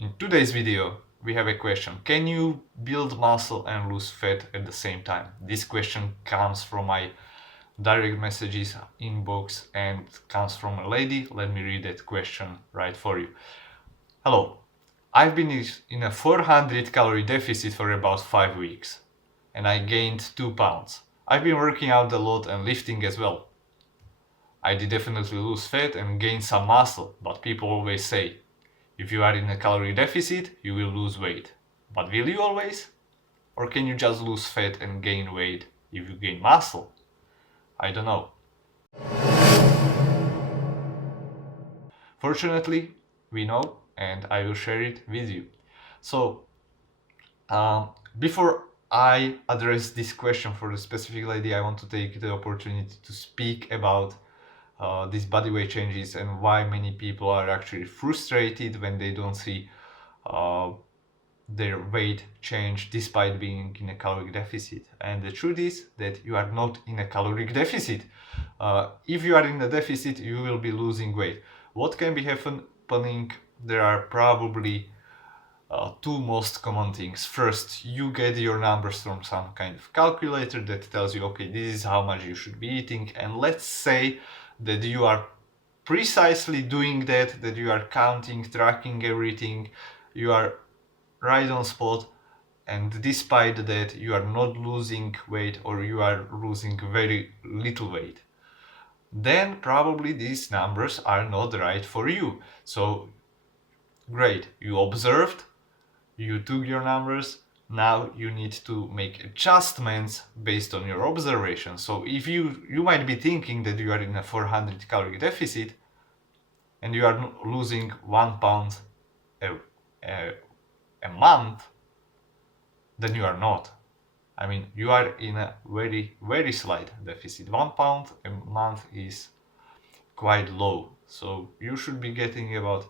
In today's video, we have a question. Can you build muscle and lose fat at the same time? This question comes from my direct messages inbox and comes from a lady. Let me read that question right for you. Hello, I've been in a 400 calorie deficit for about 5 weeks and I gained 2 pounds. I've been working out a lot and lifting as well. I did definitely lose fat and gain some muscle, but people always say, if you are in a calorie deficit, you will lose weight. But will you always? Or can you just lose fat and gain weight if you gain muscle? I don't know. Fortunately, we know, and I will share it with you. So, before I address this question for the specific lady, I want to take the opportunity to speak about these body weight changes and why many people are actually frustrated when they don't see their weight change despite being in a caloric deficit. And the truth is that you are not in a caloric deficit. If you are in a deficit, you will be losing weight. What can be happening? There are probably two most common things. First, you get your numbers from some kind of calculator that tells you, okay, this is how much you should be eating, and let's say that you are precisely doing that you are counting, tracking everything, you are right on spot, and despite that you are not losing weight or you are losing very little weight, then probably these numbers are not right for you. So great, you observed, you took your numbers, now you need to make adjustments based on your observation. So if you might be thinking that you are in a 400 calorie deficit and you are losing 1 pound a month, then you are not. I mean, you are in a very, very slight deficit. 1 pound a month is quite low. So you should be getting about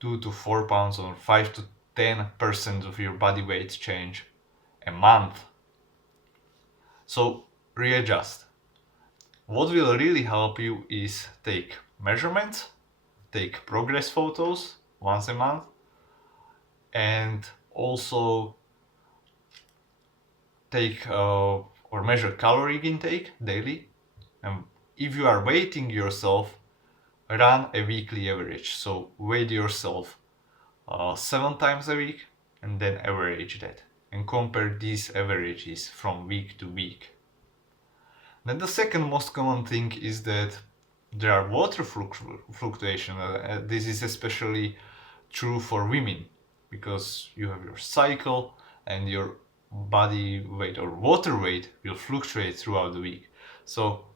2 to 4 pounds or 5 to 10% of your body weight change a month. So readjust. What will really help you is take measurements, take progress photos once a month, and also take or measure calorie intake daily. And if you are weighting yourself, run a weekly average. So weigh yourself 7 times a week and then average that and compare these averages from week to week. Then the second most common thing is that there are water fluctuations. This is especially true for women because you have your cycle and your body weight or water weight will fluctuate throughout the week. So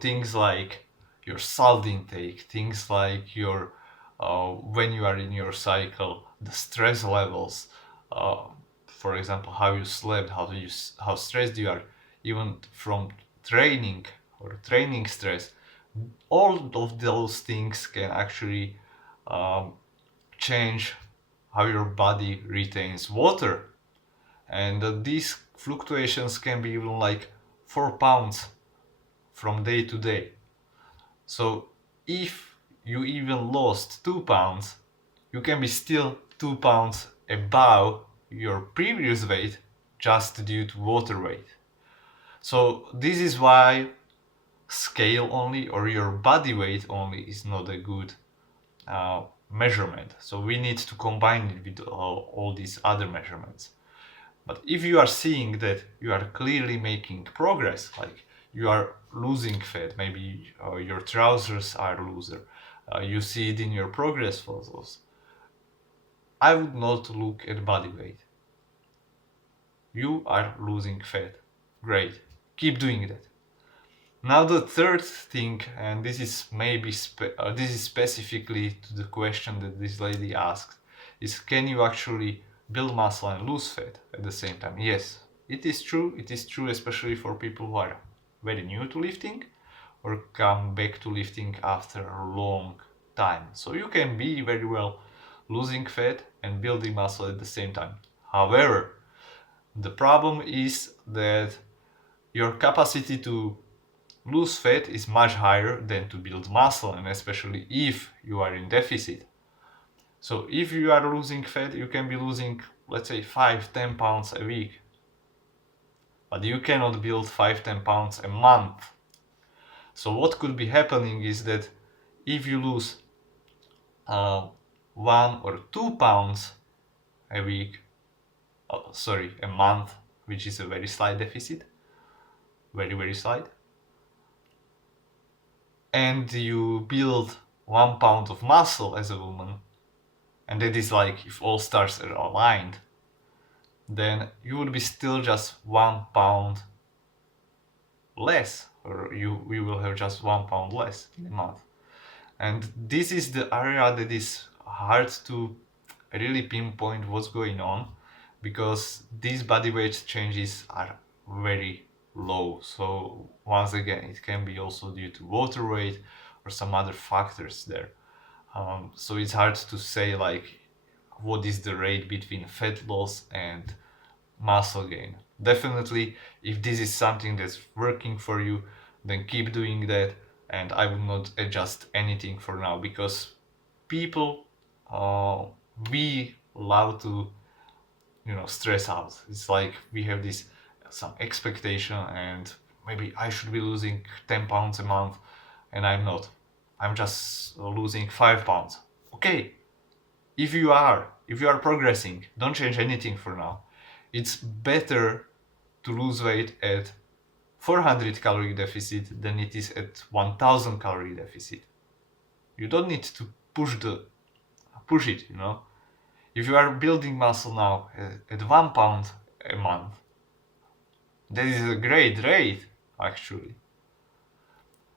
things like your salt intake, things like your when you are in your cycle, the stress levels, for example, how you slept, how stressed you are, even from training or training stress, all of those things can actually change how your body retains water. And these fluctuations can be even like 4 pounds from day to day. So if you even lost 2 pounds, you can be still 2 pounds above your previous weight just due to water weight. So this is why scale only or your body weight only is not a good measurement. So we need to combine it with all these other measurements. But if you are seeing that you are clearly making progress, like you are losing fat, maybe your trousers are looser, you see it in your progress photos, I would not look at body weight. You are losing fat. Great. Keep doing that. Now the third thing, and this is maybe this is specifically to the question that this lady asked, is can you actually build muscle and lose fat at the same time? Yes, it is true. It is true especially for people who are very new to lifting or come back to lifting after a long time. So you can be very well losing fat and building muscle at the same time. However, the problem is that your capacity to lose fat is much higher than to build muscle, and especially if you are in deficit. So if you are losing fat, you can be losing, let's say, 5-10 pounds a week, but you cannot build 5-10 pounds a month. So what could be happening is that if you lose 1 or 2 pounds a week, a month, which is a very slight deficit, very slight, and you build 1 pound of muscle as a woman, and that is like if all stars are aligned, then you would be still just 1 pound less, or you will have just 1 pound less in a month. And this is the area that is hard to really pinpoint what's going on, because these body weight changes are very low. So once again, it can be also due to water weight or some other factors there. So it's hard to say like what is the rate between fat loss and muscle gain. Definitely, if this is something that's working for you, then keep doing that, and I would not adjust anything for now, because people, we love to, stress out. It's like we have this some expectation, and maybe I should be losing 10 pounds a month, and I'm not. I'm just losing 5 pounds. Okay, if you are progressing, don't change anything for now. It's better to lose weight at 400 calorie deficit than it is at 1000 calorie deficit. You don't need to push it, If you are building muscle now at 1 pound a month, that is a great rate, actually.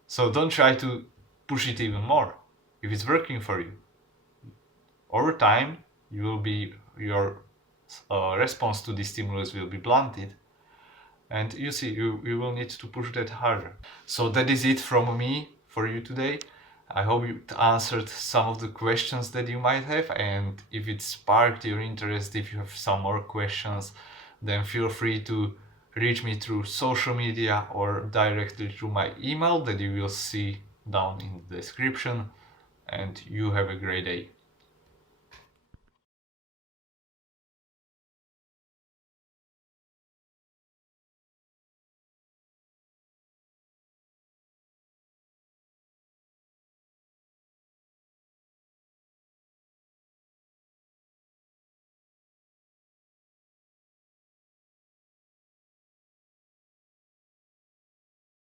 So don't try to push it even more if it's working for you. Over time, your response to the stimulus will be blunted, and you will need to push that harder. So that is it from me for you today. I hope it answered some of the questions that you might have, and if it sparked your interest, if you have some more questions, then feel free to reach me through social media or directly through my email that you will see down in the description. And you have a great day.